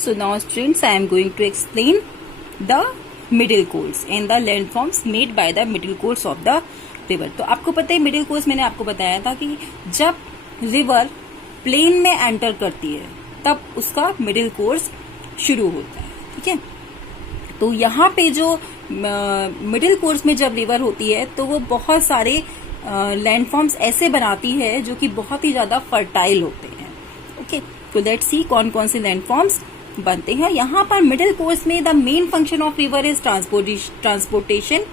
So now students, I am going to explain the middle course and the landforms made by the middle course of the river. तो आपको पता है middle course मैंने आपको बताया था कि जब रिवर प्लेन में एंटर करती है तब उसका मिडिल कोर्स शुरू होता है. ठीक है, तो यहाँ पे जो मिडिल कोर्स में जब रिवर होती है तो वो बहुत सारे लैंडफॉर्म्स ऐसे बनाती है जो कि बहुत ही ज्यादा फर्टाइल होते हैं. ओके, तो लेट्स सी कौन कौन से लैंडफॉर्म्स बनते हैं. यहाँ पर मिडिल कोर्स में the main function of river is transportation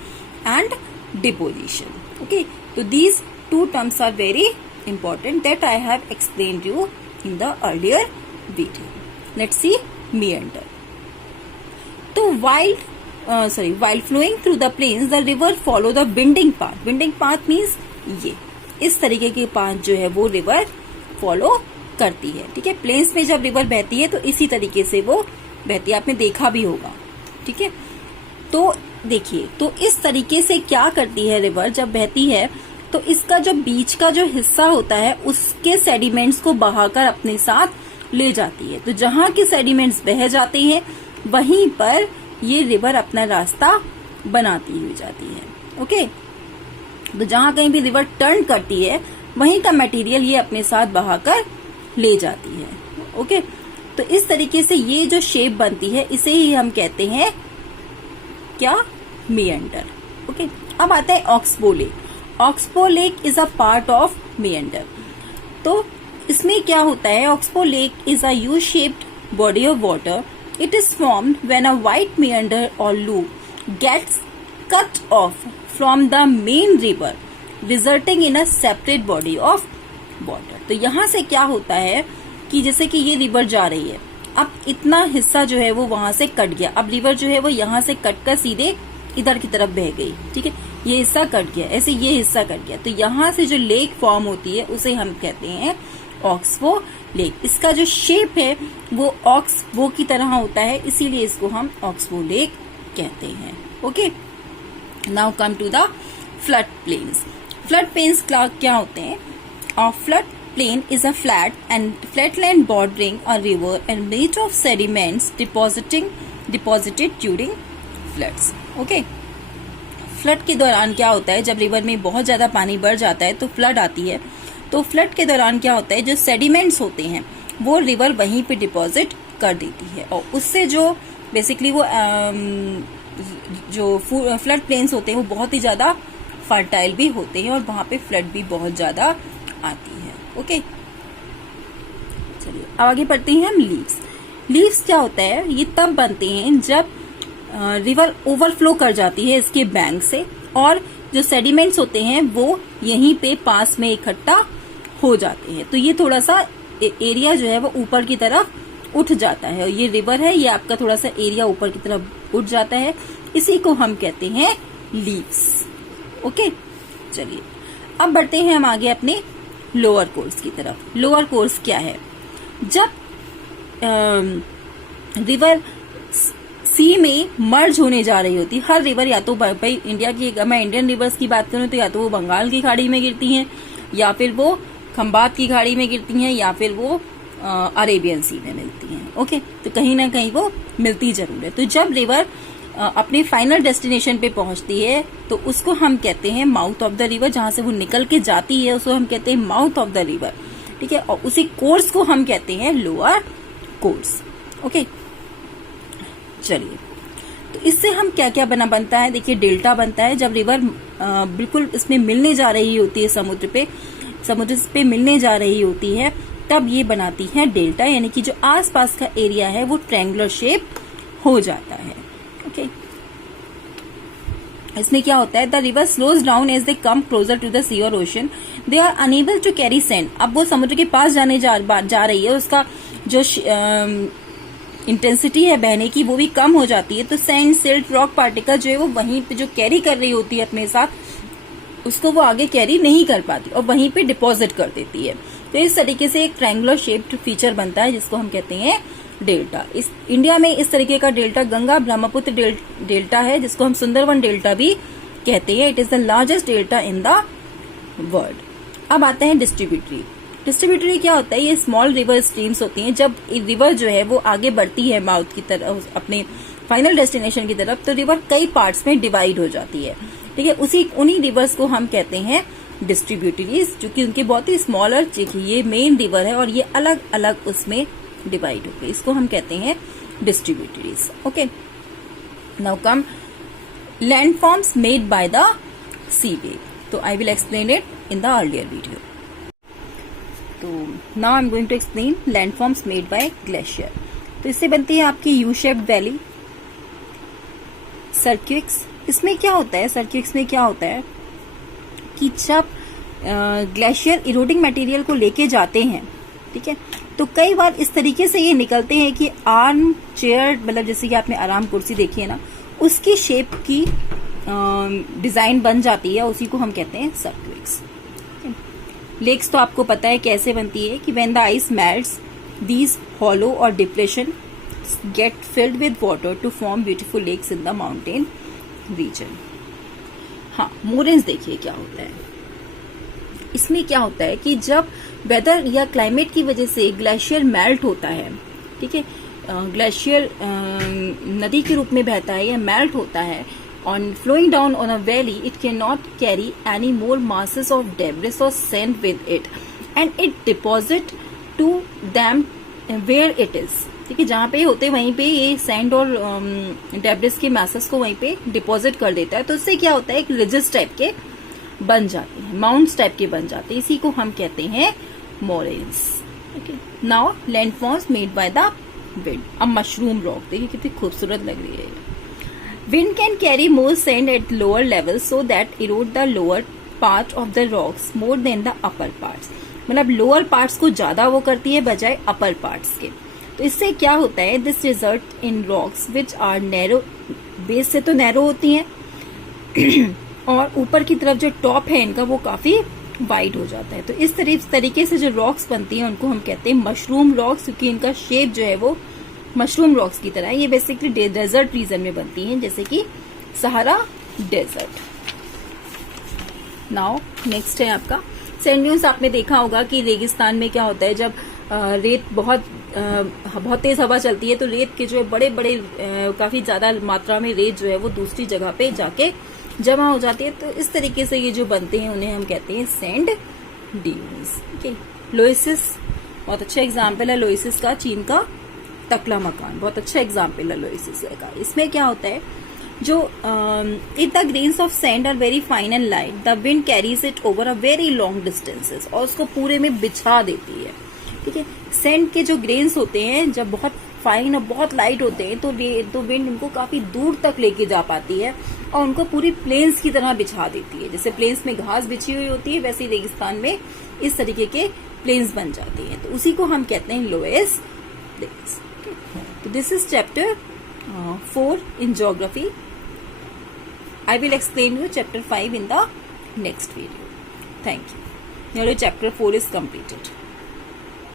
and deposition. Okay, तो these two terms are very important that I have explained you in the earlier video. Let's see meander. So while flowing through the plains, the river follow the winding path. Winding path means ये इस तरीके के path जो है वो river follow करती है. ठीक है, प्लेन्स में जब रिवर बहती है तो इसी तरीके से वो बहती है, आपने देखा भी होगा. ठीक है, तो देखिए, तो इस तरीके से क्या करती है रिवर जब बहती है तो इसका जो बीच का जो हिस्सा होता है उसके सेडिमेंट्स को बहाकर अपने साथ ले जाती है. तो जहां के सेडिमेंट्स बह जाते हैं वहीं पर ये रिवर अपना रास्ता बनाती हुई जाती है. ओके, तो जहां कहीं भी रिवर टर्न करती है वहीं का मटेरियल ये अपने साथ बहाकर ले जाती है. ओके, तो इस तरीके से ये जो शेप बनती है इसे ही हम कहते हैं क्या, मेंडर. ओके, अब आता है oxbow lake. Oxbow lake is a part of meander. तो इसमें क्या होता है, oxbow lake is a U shaped body of water. It is formed when a wide meander और loop gets cut off from the main river resulting in a separate body of water. तो यहाँ से क्या होता है कि जैसे कि ये रिवर जा रही है, अब इतना हिस्सा जो है वो वहां से कट गया. अब रिवर जो है वो यहाँ से कट कर सीधे इधर की तरफ बह गई. ठीक है, ये हिस्सा कट गया, ऐसे ये हिस्सा कट गया. तो यहाँ से जो लेक फॉर्म होती है उसे हम कहते हैं ऑक्सबो लेक. इसका जो शेप है वो ऑक्सबो की तरह होता है, इसीलिए इसको हम ऑक्सबो लेक कहते हैं. Okay, now come to the flood plains. Flood plains क्या होते हैं? Flood plain is a flat land bordering a river and made of sediments deposited during floods. Okay, flood के दौरान क्या होता है, जब रिवर में बहुत ज्यादा पानी बढ़ जाता है तो फ्लड आती है. तो फ्लड के दौरान क्या होता है, जो सेडिमेंट्स होते हैं वो रिवर वहीं पे डिपॉजिट कर देती है और उससे जो बेसिकली वो जो फ्लड प्लेन्स होते हैं वो बहुत ही ज्यादा फर्टाइल भी होते हैं और वहां पे फ्लड भी बहुत ज्यादा आती है. ओके, चलिए अब आगे बढ़ते हैं हम. लीव्स क्या होता है, ये तब बनते हैं जब रिवर ओवरफ्लो कर जाती है इसके बैंक से और जो सेडिमेंट्स होते हैं वो यहीं पे पास में इकट्ठा हो जाते हैं. तो ये थोड़ा सा एरिया जो है वो ऊपर की तरफ उठ जाता है और ये रिवर है, ये आपका थोड़ा सा एरिया ऊपर की तरफ उठ जाता है, इसी को हम कहते हैं लीव्स. ओके, चलिए अब बढ़ते हैं हम आगे अपने लोअर कोर्स की तरफ. लोअर कोर्स क्या है, जब रिवर सी में मर्ज होने जा रही होती. हर रिवर या तो भाई इंडिया की, मैं इंडियन रिवर्स की बात करूं तो या तो वो बंगाल की खाड़ी में गिरती हैं या फिर वो खंबात की खाड़ी में गिरती हैं या फिर वो अरेबियन सी में मिलती हैं. ओके, तो कहीं ना कहीं वो मिलती जरूर है. तो जब रिवर अपने फाइनल डेस्टिनेशन पे पहुंचती है तो उसको हम कहते हैं माउथ ऑफ द रिवर. जहां से वो निकल के जाती है उसको हम कहते हैं माउथ ऑफ द रिवर. ठीक है, और उसी कोर्स को हम कहते हैं लोअर कोर्स. ओके, चलिए, तो इससे हम क्या क्या बनता है. देखिए, डेल्टा बनता है जब रिवर बिल्कुल इसमें मिलने जा रही होती है, समुद्र पे मिलने जा रही होती है, तब ये बनाती है डेल्टा, यानी कि जो आसपास का एरिया है वो ट्रायंगुलर शेप हो जाता है. ओके, इसमें क्या होता है, the river slows down as they come closer to the sea और ocean. They are unable to carry sand. अब वो समुद्र के पास जाने जा रही है, उसका जो इंटेंसिटी है बहने की वो भी कम हो जाती है. तो सैंड, सिल्ट, रॉक पार्टिकल जो है वो वहीं पे जो कैरी कर रही होती है अपने साथ, उसको वो आगे कैरी नहीं कर पाती और वहीं पे डिपॉजिट कर देती है. तो इस तरीके से एक ट्रायंगुलर शेप्ड फीचर बनता है जिसको हम कहते हैं डेल्टा. इस इंडिया में इस तरीके का डेल्टा गंगा ब्रह्मपुत्र डेल्टा है, जिसको हम सुंदरवन डेल्टा भी कहते हैं. It is the largest delta in the world. अब आते हैं डिस्ट्रीब्यूटरी. डिस्ट्रीब्यूटरी क्या होता है, ये स्मॉल रिवर स्ट्रीम्स होती हैं। जब रिवर जो है वो आगे बढ़ती है माउथ की तरफ, अपने फाइनल डेस्टिनेशन की तरफ, तो रिवर कई पार्ट्स में डिवाइड हो जाती है, ठीक है। उन्हीं रिवर्स को हम कहते हैं डिस्ट्रीब्यूटरीज, जो कि उनके बहुत ही स्मॉलर, ये मेन रिवर है और ये अलग अलग उसमें डिवाइड हो गई, इसको हम कहते हैं distributaries. Okay, now come landforms made by the sea wave. तो I will explain it in the earlier video. तो now I am going to explain landforms made by glacier. तो इससे बनती है आपकी यू शेप्ड वैली। सर्क्यूक्स, इसमें क्या होता है, सर्क्यूक्स में क्या होता है कि जब ग्लेशियर इरोडिंग मटेरियल को लेके जाते हैं, ठीक है, तो कई बार इस तरीके से ये निकलते हैं कि आर्म चेयर, मतलब जैसे कि आपने आराम कुर्सी देखी है ना, उसकी शेप की डिजाइन बन जाती है, उसी को हम कहते हैं सर्क्यूक्स। लेक्स तो आपको पता है कैसे बनती है कि when the ice melts these hollow और depression get filled with water to form beautiful lakes in the mountain region. हाँ, मोरेन्स देखिए क्या होता है। इसमें क्या होता है कि जब वेदर या क्लाइमेट की वजह से ग्लेशियर मेल्ट होता है, ठीक है, ग्लेशियर नदी के रूप में बहता है या मेल्ट होता है, on flowing down on a valley, it cannot carry any more masses of debris or sand with it, and it deposit to them where it is, ठीक है, जहाँ पे होते वहीं पे ये सैंड और डेब्रिस के मैसेस को वहीं पे डिपॉजिट कर देता है। तो इससे क्या होता है, एक रिजिस टाइप के बन जाते हैं, माउंट्स टाइप के बन जाते हैं, इसी को हम कहते हैं moraines. Okay, now landforms made by the wind. अब मशरूम रॉक देखिए कितनी खूबसूरत लग रही है। Wind can carry more sand at lower levels so that erode the lower part of the rocks more than the upper parts। मतलब lower parts को ज्यादा वो करती है बजाय अपर पार्ट्स के। तो इससे क्या होता है, this result in rocks which are narrow, base से तो नैरो होती हैं और ऊपर की तरफ जो टॉप है इनका वो काफी वाइड हो जाता है। तो इस तरीके से जो रॉक्स बनती हैं उनको हम कहते हैं मशरूम रॉक्स, क्योंकि इनका शेप जो है वो मशरूम रॉक्स की तरह है। ये बेसिकली डेजर्ट रीजन में बनती हैं, जैसे कि सहारा डेजर्ट। नाउ नेक्स्ट है आपका सैंड ड्यून्स। आपने देखा होगा कि रेगिस्तान में क्या होता है, जब रेत बहुत तेज हवा चलती है तो रेत के जो है बड़े बड़े काफी ज्यादा मात्रा में रेत जो है वो दूसरी जगह पे जाके जमा हो जाती है। तो इस तरीके से ये जो बनते हैं उन्हें हम कहते हैं सैंड ड्यून्स। ओके, लोएसिस बहुत अच्छा एग्जाम्पल है लोएसिस का, चीन का टकला मकान बहुत अच्छा एग्जाम्पल है लोएसिस का। इसमें क्या होता है, जो if the grains of sand are very fine and light, the wind carries it over a very long distances, और उसको पूरे में बिछा देती है, ठीक है। सैंड के जो ग्रेन्स होते हैं जब बहुत फाइन और बहुत लाइट होते हैं तो विंड उनको काफी दूर तक लेके जा पाती है और उनको पूरी प्लेन्स की तरह बिछा देती है। जैसे प्लेन्स में घास बिछी हुई होती है, वैसे रेगिस्तान में इस तरीके के प्लेन्स बन जाती हैं। तो उसी को हम कहते हैं loess plains. So this is chapter 4 in geography. I will explain you chapter 5 in the next video. Thank you. Now chapter 4 is completed.